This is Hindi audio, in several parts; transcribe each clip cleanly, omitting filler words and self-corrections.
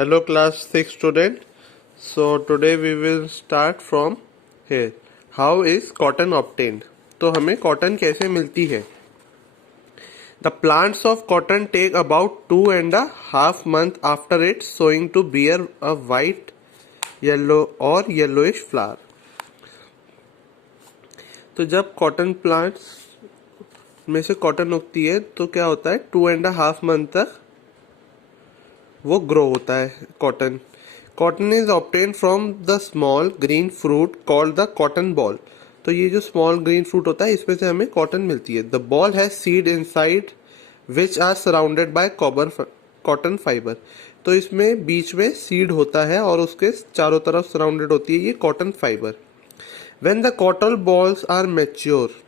Hello class 6 student. So today we will start from here. How is cotton obtained? तो हमें कॉटन कैसे मिलती है? The plants of cotton take about 2.5 months after its sowing to bear a white, yellow or yellowish flower. तो जब कॉटन प्लांट्स में से कॉटन उगती है तो क्या होता है 2.5 मंथ तक वो ग्रो होता है cotton. Cotton is obtain from the small green fruit called the cotton ball. तो ये जो स्मॉल ग्रीन फ्रूट होता है इसमें से हमें कॉटन मिलती है. The ball has seed inside which are surrounded by cotton fibre. तो इसमें बीच में सीड होता है और उसके चारों तरफ सराउंडेड होती है ये cotton fibre. When the cotton balls are mature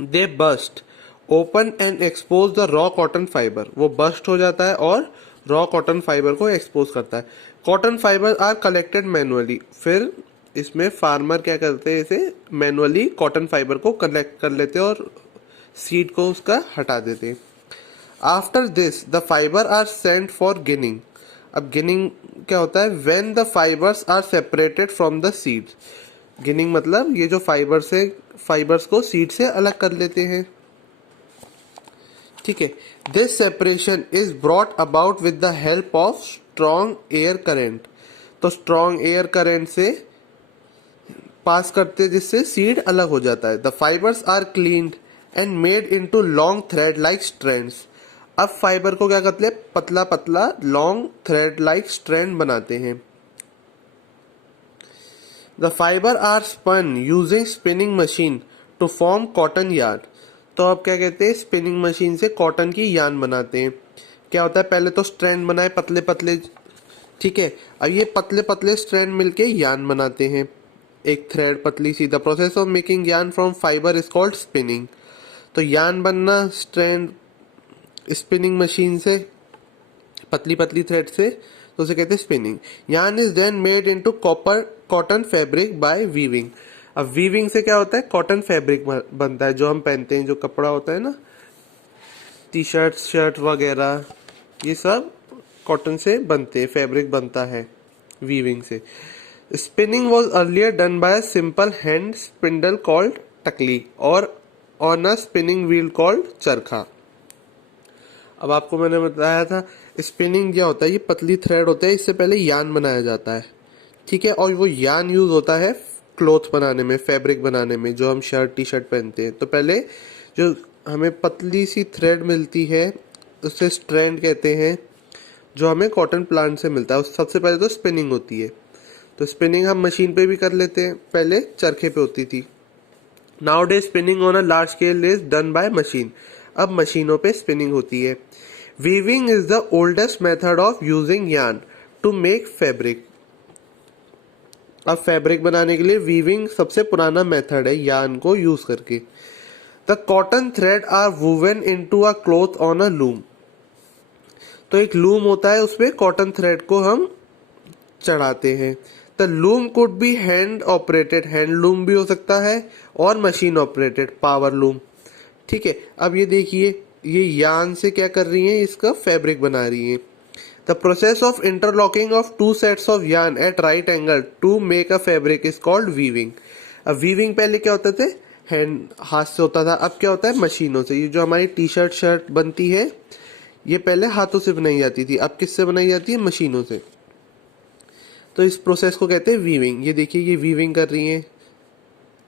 they burst open and expose the raw cotton fibre. वो बस्ट हो जाता है और रॉ कॉटन फाइबर को एक्सपोज करता है. Cotton fibre are collected manually. फिर इसमें फार्मर क्या करते हैं, इसे मैनुअली कॉटन फाइबर को कलेक्ट कर लेते हैं और सीड को उसका हटा देते हैं. After this the fibre are sent for ginning. अब गिनिंग क्या होता है? When the fibres are separated from the seeds. Ginning मतलब ये जो फाइबर्स को सीड से अलग कर लेते हैं. ठीक है. This separation is brought about with the help of strong air current. तो स्ट्रॉन्ग एयर करेंट से पास करते हैं जिससे सीड अलग हो जाता है. The fibres are cleaned and made into long thread like strands. अब फाइबर को क्या करते हैं? पतला पतला लॉन्ग थ्रेड लाइक स्ट्रैंड बनाते हैं. The fibre are spun using spinning machine to form cotton yarn. तो अब क्या कहते हैं? स्पिनिंग मशीन से कॉटन की यार्न बनाते हैं. क्या होता है? पहले तो स्ट्रैंड बनाए पतले पतले. ठीक है. अब ये पतले पतले स्ट्रैंड मिलके यार्न बनाते हैं, एक थ्रेड पतली सी. The process of making yarn from fibre is called spinning. तो यार्न बनना स्ट्रैंड स्पिनिंग मशीन से पतली पतली थ्रेड से, तो उसे कहते हैं spinning. Yarn is then made into cotton fabric by weaving. अब वीविंग से क्या होता है? कॉटन फैब्रिक बनता है जो हम पहनते हैं, जो कपड़ा होता है ना, टी शर्ट वगैरह, ये सब कॉटन से बनते हैं, फैब्रिक बनता है वीविंग से. Spinning was earlier done by simple hand spindle called takli और on a spinning wheel called charkha. अब आपको मैंने बताया था स्पिनिंग क्या होता है, ये पतली थ्रेड होता है, इससे पहले यार्न बनाया जाता है. ठीक है. और वो यार्न यूज होता है क्लॉथ बनाने में, फैब्रिक बनाने में, जो हम शर्ट टी शर्ट पहनते हैं. तो पहले जो हमें पतली सी थ्रेड मिलती है उसे स्ट्रैंड कहते हैं, जो हमें कॉटन प्लांट से मिलता है. सबसे पहले तो स्पिनिंग होती है. तो स्पिनिंग हम मशीन पे भी कर लेते हैं, पहले चरखे पे होती थी. Now day spinning on a large scale is done by machine. अब मशीनों पे स्पिनिंग होती है. Weaving is the oldest method of using yarn to make fabric. अब फैब्रिक बनाने के लिए वीविंग सबसे पुराना मेथड है यार्न को यूज करके. The cotton thread are woven into a cloth on a loom. तो एक लूम होता है, उसमें कॉटन थ्रेड को हम चढ़ाते हैं. The loom could be hand operated, hand loom भी हो सकता है, और मशीन ऑपरेटेड पावर लूम. ठीक है. अब ये देखिए, ये यार्न से क्या कर रही है? इसका फैब्रिक बना रही है. The process of interlocking of two sets of yarn at right angle to make a fabric is called weaving. अब weaving पहले क्या होते थे? हाथ से होता था. अब क्या होता है? मशीनों से. ये जो हमारी टी शर्ट बनती है ये पहले हाथों से बनाई जाती थी, अब किससे बनाई जाती है? मशीनों से. तो इस प्रोसेस को कहते हैं वीविंग. ये देखिए, ये वीविंग कर रही है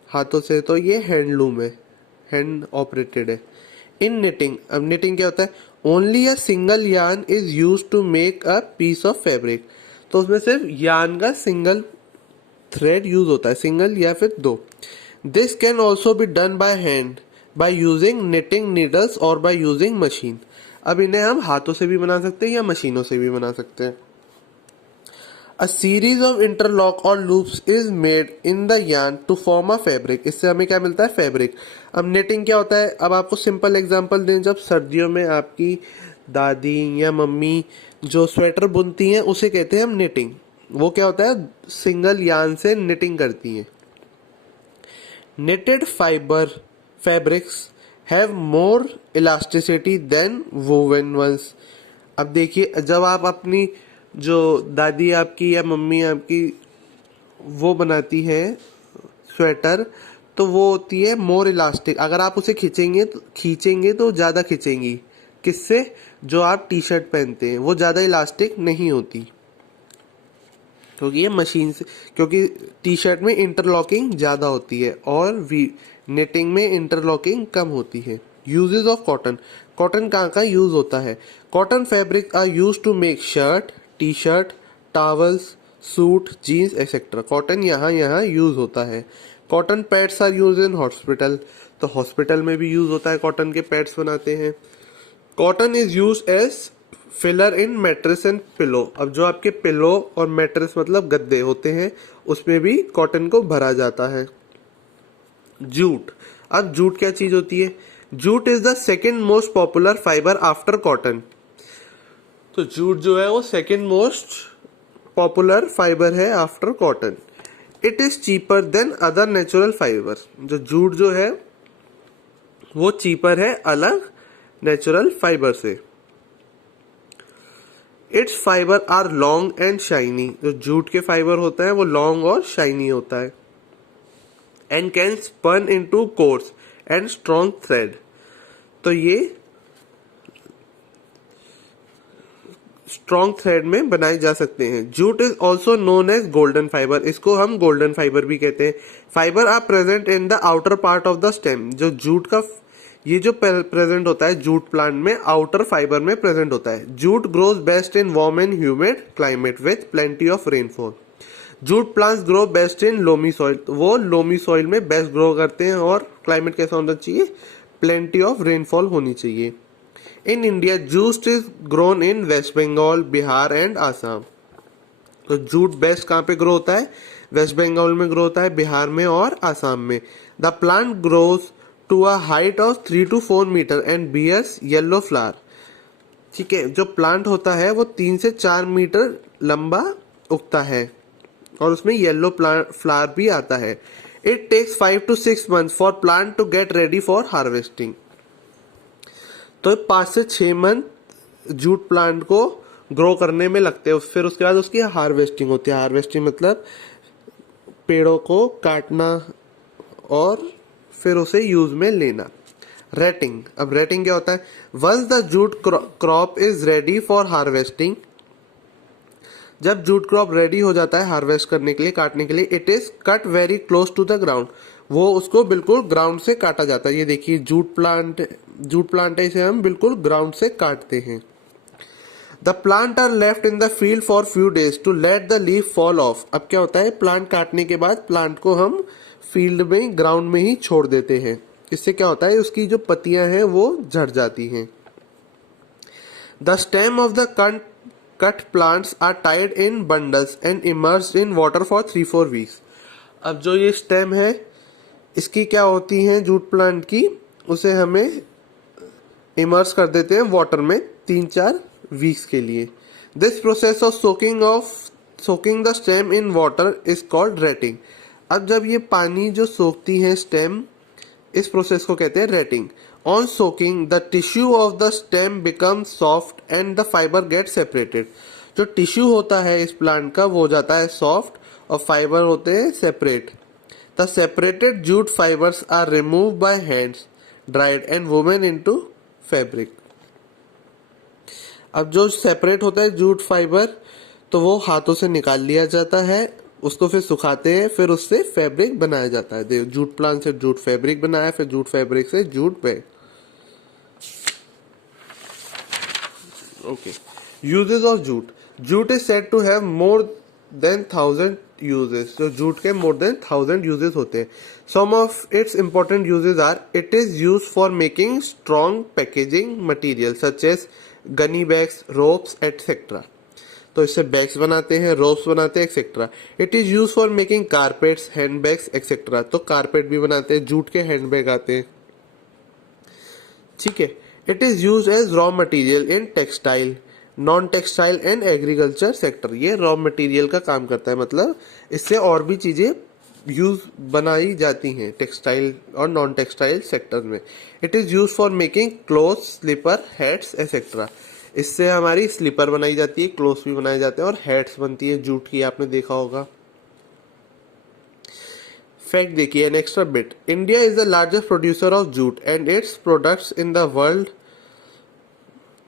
हाथों से, तो ये हैंडलूम है, हैंड ऑपरेटेड है. इन निटिंग, अब निटिंग क्या होता है? Only a single yarn is use to make a piece of fabric. तो उसमें सिर्फ यार्न का सिंगल थ्रेड यूज होता है, सिंगल या फिर दो. This can also be done by hand by using knitting needles और बाय यूजिंग मशीन. अब इन्हें हम हाथों से भी बना सकते हैं या मशीनों से भी बना सकते हैं. A series of interlock or loops is made in the yarn to form a fabric. इससे हमें क्या मिलता है? फैब्रिक. अब नेटिंग क्या होता है? अब आपको सिंपल एग्जांपल दें, जब सर्दियों में आपकी दादी या मम्मी जो स्वेटर बुनती हैं उसे कहते हैं हम नेटिंग. वो क्या होता है? सिंगल यार्न से निटिंग करती हैं. Knitted fabrics have more elasticity than woven ones. अब देखिए, जब आप अपनी जो दादी आपकी या मम्मी आपकी वो बनाती है स्वेटर, तो वो होती है मोर इलास्टिक। अगर आप उसे खींचेंगे तो ज़्यादा खींचेंगी। किससे? जो आप टी शर्ट पहनते हैं वो ज़्यादा इलास्टिक नहीं होती, क्योंकि ये मशीन से, क्योंकि टी शर्ट में इंटरलॉकिंग ज़्यादा होती है और नेटिंग में इंटरलॉकिंग कम होती है। Uses of cotton. कॉटन कहाँ का यूज होता है? Cotton fabric are use to make shirt, T shirt, towels, suit, jeans etcetera. Cotton यहाँ यहाँ यूज होता है। Cotton pads are use in hospital, तो हॉस्पिटल में भी यूज होता है, कॉटन के पैड्स बनाते हैं। Cotton is use as filler in mattress and pillow. अब जो आपके पिलो और मैट्रेस मतलब गद्दे होते हैं उसमें भी कॉटन को भरा जाता है। जूट। अब जूट क्या चीज होती है? Jute is the second most popular fibre after cotton. तो जूट जो है वो सेकेंड मोस्ट पॉपुलर फाइबर है after cotton. It is cheaper than other natural fibre. जो जूट जो है वो चीपर है अलग नेचुरल फाइबर से। Its fibre are long and shiny. जो जूट के फाइबर होता है वो लॉन्ग और शाइनी होता है। And can spun into coarse and strong thread. तो ये स्ट्रॉन्ग थ्रेड में बनाए जा सकते हैं। Jute is also known as golden fibre. इसको हम गोल्डन फाइबर भी कहते हैं। Fibre are present in the outer part of the stem. जो जूट का ये जो प्रेजेंट होता है जूट प्लांट में, आउटर फाइबर में प्रेजेंट होता है। Jute grows best in warm and humid climate with plenty of rainfall. Jute plants grow best in loamy soil. वो लोमी सॉइल में बेस्ट ग्रो करते हैं। और क्लाइमेट कैसा होना चाहिए? प्लेंटी ऑफ रेनफॉल होनी चाहिए। In India jute is grown in West Bengal, Bihar and Assam. तो जूट बेस्ट कहाँ पे ग्रो होता है? वेस्ट बंगाल में ग्रो होता है, बिहार में और आसाम में। The plant grows to a height of 3 to 4 metre and bears yellow flower. ठीक है, जो प्लांट होता है वो 3 से 4 मीटर लंबा उगता है और उसमें येलो फ्लावर भी आता है। It takes 5 to 6 months for plant to get ready for harvesting. तो 5 से 6 मंथ जूट प्लांट को ग्रो करने में लगते हैं। फिर उसके बाद उसकी हार्वेस्टिंग होती है। हार्वेस्टिंग मतलब पेड़ों को काटना और फिर उसे यूज में लेना। रेटिंग। अब रेटिंग क्या होता है? Once the jute crop is ready for harvesting. जब जूट क्रॉप रेडी हो जाता है हार्वेस्ट करने के लिए, काटने के लिए, it is cut very close to the ground. वो उसको बिल्कुल ग्राउंड से काटा जाता है। ये देखिए जूट प्लांट है, इसे हम बिल्कुल ग्राउंड से काटते हैं। The plant are left in the field for few days to let the leaf fall off. अब क्या होता है? प्लांट काटने के बाद प्लांट को हम फील्ड में, ग्राउंड में ही छोड़ देते हैं। इससे क्या होता है? उसकी जो पत्तियां हैं वो झड़ जाती हैं। The stem of the cut plants are tied in bundles and immersed in water for 3-4 weeks. अब जो ये स्टेम है इसकी क्या होती है जूट प्लांट की, उसे हमें इमर्स कर देते हैं वाटर में 3-4 वीक्स के लिए। This process of soaking the stem in water is called rating. अब जब ये पानी जो सोखती है स्टेम, इस प्रोसेस को कहते हैं rating. On soaking the tissue of the stem become soft and the fibre get separated. जो टिश्यू होता है इस प्लांट का वो हो जाता है सॉफ्ट और फाइबर होते हैं separate. The separated jute fibres are remove by hands, dried and woven into fabric. अब जो सेपरेट होता है जूट फाइबर तो वो हाथों से निकाल लिया जाता है, उसको फिर सुखाते हैं, फिर उससे फैब्रिक बनाया जाता है। देखो जूट प्लांट से जूट फैब्रिक बनाया, फिर जूट फैब्रिक से jute bag. Okay, uses of jute. Jute is said to have more than 1000 uses. जो जूट के मोर देन 1000 यूजेस होते हैं। Some of its important uses are, it is use for making strong packaging material such as gunny bags, ropes etcetera. तो इससे बैग्स बनाते हैं, रोप्स बनाते हैं etcetera. It is use for making carpets, hand bags etcetera. तो कारपेट भी बनाते हैं, जूट के हैंड बैग आते हैं। ठीक है। It is use as raw material in textile, non textile and agriculture sector. ये रॉ मटेरियल का काम करता है, मतलब इससे और भी चीजें यूज बनाई जाती हैं टेक्सटाइल और नॉन टेक्सटाइल सेक्टर में। It is use for making clothes, slipper, hats etcetera. इससे हमारी स्लीपर बनाई जाती है, क्लोथ्स भी बनाए जाते हैं और हैट्स बनती है जूट की, आपने देखा होगा। फैक्ट देखिए, an extra bit, India is the largest producer of jute and its products in the world.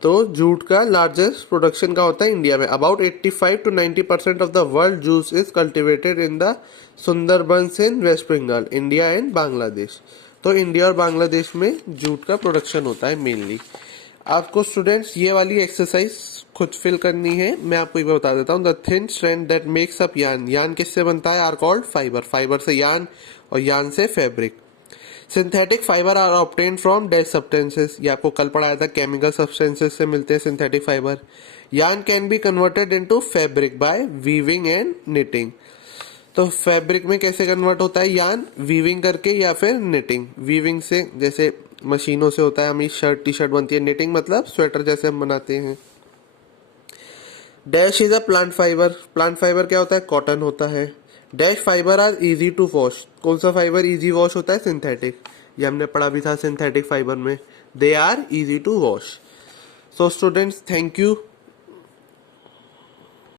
तो जूट का लार्जेस्ट प्रोडक्शन का होता है इंडिया में। About 85 to 90% of the world jute is cultivated in the Sundarbans in West Bengal, India and Bangladesh. तो इंडिया और बांग्लादेश में जूट का प्रोडक्शन होता है मेनली। आपको स्टूडेंट्स ये वाली एक्सरसाइज खुद फिल करनी है। मैं आपको ये बता देता हूँ, the thin strand that makes up yarn, yarn किससे बनता है, आर कॉल्ड फाइबर, फाइबर से यार्न और यार्न से fabric. Synthetic fibre are obtain from dead substances, ये आपको कल पढ़ाया था, केमिकल सब्सटेंसेस से मिलते हैं synthetic fibre. Yarn can be converted into fabric by weaving and knitting. तो फैब्रिक में कैसे कन्वर्ट होता है यार्न, वीविंग करके या फिर निटिंग। वीविंग से जैसे मशीनों से होता है, हमें शर्ट टी शर्ट बनती है, निटिंग मतलब स्वेटर जैसे हम बनाते हैं। Dash is a plant fibre, plant fibre क्या होता है, कॉटन होता है। Dash fibre are easy to wash, कौन सा फाइबर इजी वॉश होता है, सिंथेटिक, ये हमने पढ़ा भी था सिंथेटिक फाइबर में, they are easy to wash. So students, thank you.